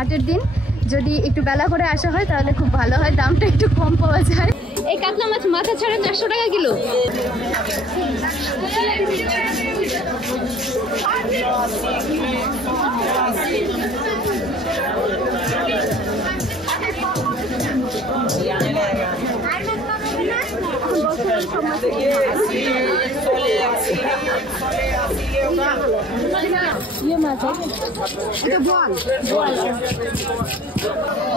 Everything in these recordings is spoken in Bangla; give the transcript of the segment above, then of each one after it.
হাটের দিন যদি একটু বেলা করে আসা হয় তাহলে খুব ভালো হয়, দামটা একটু কম পাওয়া যায়। এই কাতলা মাছ মাথা ছাড়া 400 টাকা কিলো। ये माछ এটা বল বল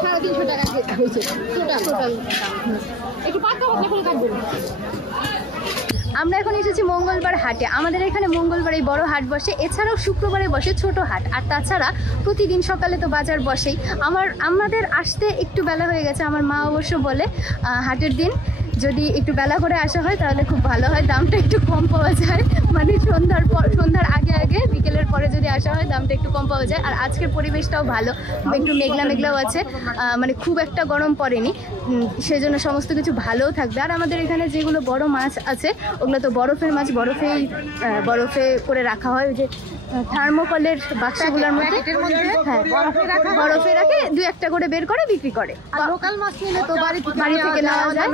350 টাকা হয়েছে টোটাল। একটু পাকা পাকা করে কাটবেন। আমরা এখন এসেছি মঙ্গলবার হাটে। আমাদের এখানে মঙ্গলবার এই বড় হাট বসে, এছাড়াও শুক্রবারে বসে ছোট হাট, আর তাছাড়া প্রতিদিন সকালে তো বাজার বসেই। আমাদের আসতে একটু বেলা হয়ে গেছে। আমার মা অবশ্য বলে হাটের দিন যদি একটু বেলা করে আসা হয় তাহলে খুব ভালো হয়, দামটা একটু কম পাওয়া যায়। মানে সন্ধ্যার আগে বিকেলের পরে যদি আসা হয় দামটা একটু কম পাওয়া যায়। আর আজকের পরিবেশটাও ভালো, একটু মেঘলাও আছে, মানে খুব একটা গরম পড়েনি, সেজন্য সমস্ত কিছু ভালোও থাকবে। আর আমাদের এখানে যেগুলো বড় মাছ আছে ওগুলো তো বরফের মাছ, বরফে করে রাখা হয়, ওই যে থার্মোকলের বাক্সগুলোর মধ্যে, হ্যাঁ বরফে রাখে, 2-1টা করে বের করে বিক্রি করে। আর লোকাল মাছ নিলে তো বাড়ি থেকে নেওয়া যায়,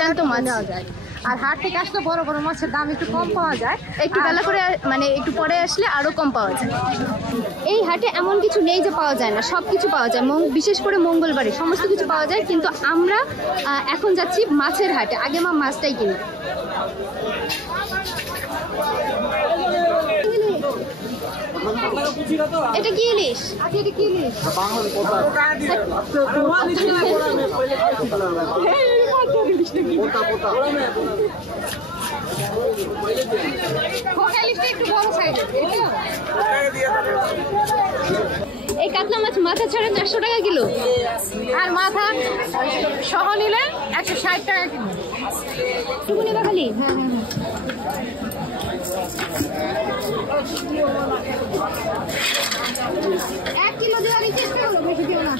জ্যান্ত মাছ নেওয়া যায়। আর হাট থেকে আসলে বড় বড় মাছের দাম একটু কম পাওয়া যায়, একটু বেলা করে মানে একটু পরে আসলে আরো কম পাওয়া যায়। এই হাটে এমন কিছু নেই যে পাওয়া যায় না, সব কিছু পাওয়া যায়, বিশেষ করে মঙ্গলবারে সমস্ত কিছু পাওয়া যায়। কিন্তু আমরা এখন যাচ্ছি মাছের হাটে, আগে মাছটাই কিনি। এটা কি ইলিশ? এটা কি ইলিশ? এই কাতলা মাছ মাথা ছাড়া 400 টাকা কিলো, আর মাথা সহ নিলে 160 টাকা কিলো। টুকু নেবা খালি? হ্যাঁ 1 কিলো দেওয়ারই চেষ্টা করো, বেশি দিও না।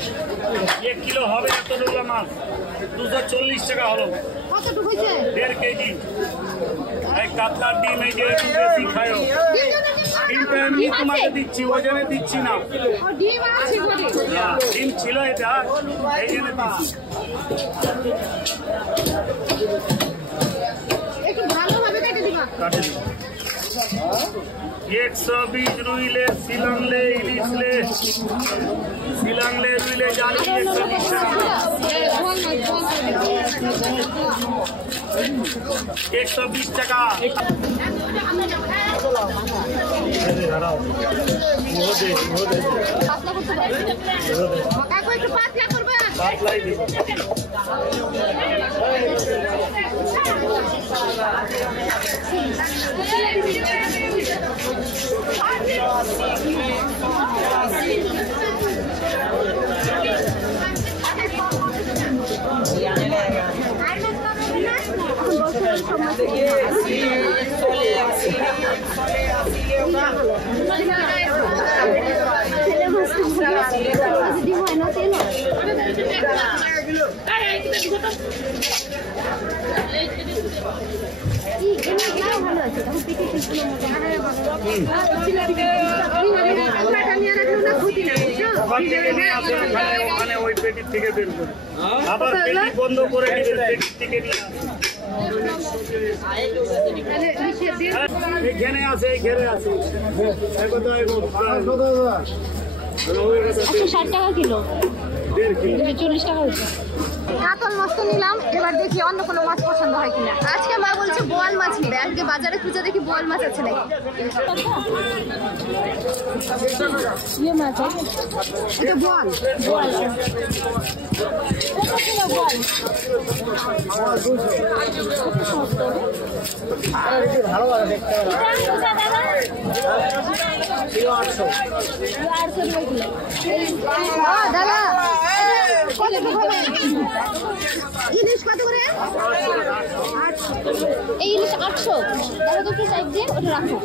1 কিলো হবে এতটুকু মাছ 240 টাকা হলো। কতটুকু হয়েছে? 1.5 কেজি। এই কাতলার ডিম এই যে বেশি খায়ও, ডিমটা এমনি তোমাকে দিচ্ছি, ওজনে দিচ্ছি না। ডিম আছে ঘরে? ডিম ছিল এটা, এই জন্য দিচ্ছি। একটু ভালোভাবে কেটে দিবা। কাটে দিন। 120 রুইলে, শিলংলে, ইলিশলে, শিলংলে, রুইলে জানি 120 টাকা। 120 টাকা। একটু পাতলা করবে, পাতলাই দিব। ওখানে ওই পেটির থেকে বের করে আবার পেটি বন্ধ করে দিবেন, পেটির থেকে নিয়ে এখানে আছে, এই ঘেরে আছে 160 টাকা কিলো, 1.5 কিলো, 40 টাকা হয়েছে। কাতল মাছ তো নিলাম, এবার দেখি অন্য কোনো মাছ পছন্দ হয় কিনা। আজকে মা বলছে বোয়াল মাছ নিবে, আজকে বাজারে খুঁজে দেখি বোয়াল মাছ আছে নাকি। ইয়ে মাছ এটা বল বল ভালো লাগে দেখতে। দাদা ইলিশ কত করে? এই ইলিশ 800। দেখো তো একটু সাইড দিয়ে ওটা রাখো,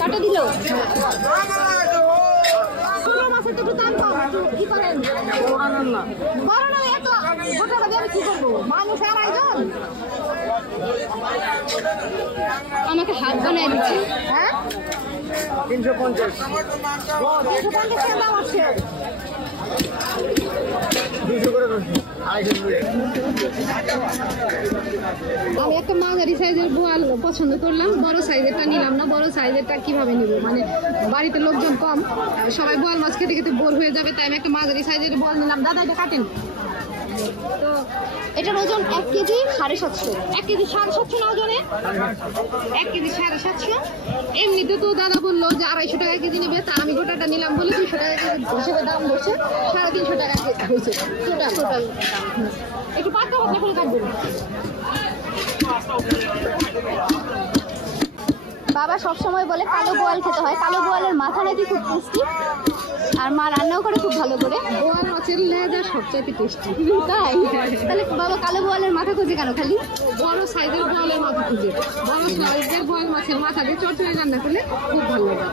কাটা দিল। মাছের তো একটু দাম কম, কি করেন? বড় না এত গোটাটা দিয়ে কি করবো? মানুষ আর আয়োজন আমাকে হাত বানায় দিচ্ছে। হ্যাঁ 350 এর দাম আছে 200 করে আমি একটা মাঝারি সাইজের বোয়াল পছন্দ করলাম, বড় সাইজেরটা নিলাম না। বড় সাইজেরটা কিভাবে নিব, মানে বাড়িতে লোকজন কম, সবাই বোয়াল মাছ খেতে খেতে বোর হয়ে যাবে, তাই আমি একটা মাঝারি সাইজের বোয়াল নিলাম। দাদা এটা কাটেন তো। এটার ওজন 1 কেজি 750। 1 কেজি 750 না ওজনে? 1 কেজি 750। এমনিতে তো দাদা বললো যে 250 টাকা কেজি নেবে, তা আমি গোটাটা নিলাম বলে 200 টাকা কেজি হিসেবে দাম বসে 350 টাকা হয়েছে টোটাল। একটু পাতলা পাতলা করে কাটবেন। বাবা সব সময় বলে কালো বোয়াল খেতে হয়, কালো বোয়ালের মাথা নাকি খুব টেস্টি, আর মা রান্নাও করে খুব ভালো করে। বোয়াল মাছের লেজা সবচেয়ে টেস্টি। তাই? তাহলে বাবা কালো বোয়ালের মাথা খুঁজে কেন খালি? বড় সাইজের বোয়ালের মাথা খুঁজে, বড় সাইজের বোয়াল মাছের মাথা দিয়ে চচ্চড়ি রান্না করলে খুব ভালো লাগে।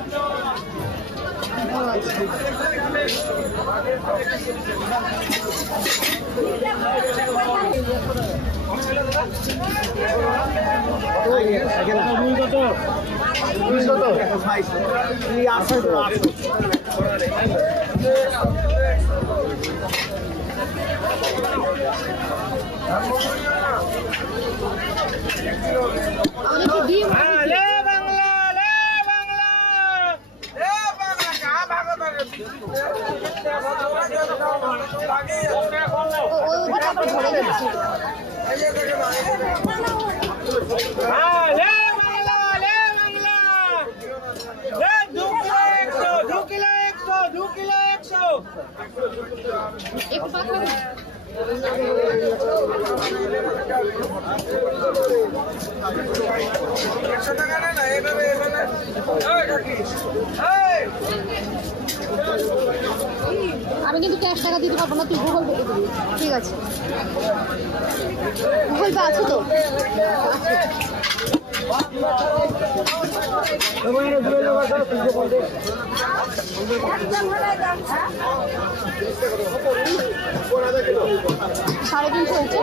আমি কিন্তু ক্যাশ টাকা দিতে পারবো না, তুই গুগল পে দিবি। ঠিক আছে, গুগল পে আছে তো? সাড়ে 300 হচ্ছে।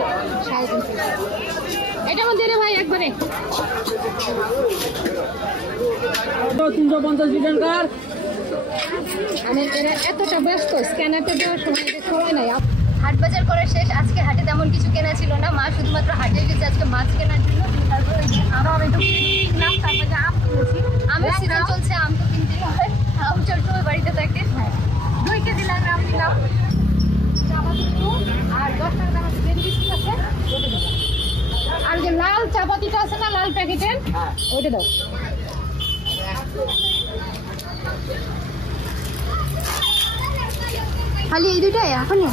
350। এটা মধ্যে রে ভাই একবারে 350 ডিজাইনকার। মানে এরা এতটা ব্যস্ত, স্ক্যানারটা দেওয়ার সময় নাই। হাট বাজার করা শেষ। আজকে হাটে তেমন কিছু কেনা ছিল না, মা শুধুমাত্র হাটে গেছে আজকে মাছ কেনার জন্য। তারপর আমি একটু কিনলাম, তারপরে আম কিনেছি। আমের সিজন চলছে, আম তো কিনতেই হয়, আম সবসময় বাড়িতে থাকে। 2 কেজি লাগবে আম নিলাম, আর 10 টাকা দাম বেরি বিস্কুট আছে, আর যে লাল চাপাতিটা আছে না, লাল প্যাকেটের, ওইটা দাও। খালি এই দুইটাই এখনই?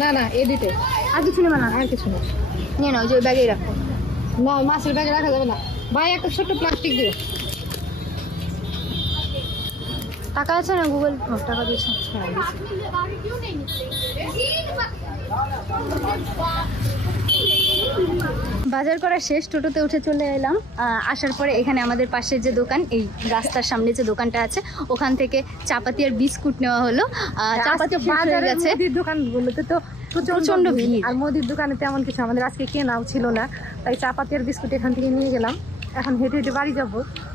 না না, এই দুটো, আর কিছু নেবে না? আর কিছু না। নিয়ে নাও, যে ওই ব্যাগেই রাখো। না, মাছের ব্যাগে রাখা যাবে না ভাই, একটা ছোট্ট প্লাস্টিক দিও। টাকা আছে না? গুগল টাকা দিয়েছে। বাজার করা শেষ, টোটোতে উঠে চলে এলাম। আসার পরে এখানে আমাদের পাশের যে দোকান, এই রাস্তার সামনে যে দোকানটা আছে, ওখান থেকে চাপাতি আর বিস্কুট নেওয়া হলো। চাপাতি শেষ হয়ে গেছে। মুদির দোকানগুলোতে তো প্রচন্ড ভিড়, আর মুদির দোকানে তেমন কিছু আমাদের আজকে কেনাও ছিল না, তাই চাপাতি আর বিস্কুট এখান থেকে নিয়ে গেলাম। এখন হেঁটে হেঁটে বাড়ি যাবো।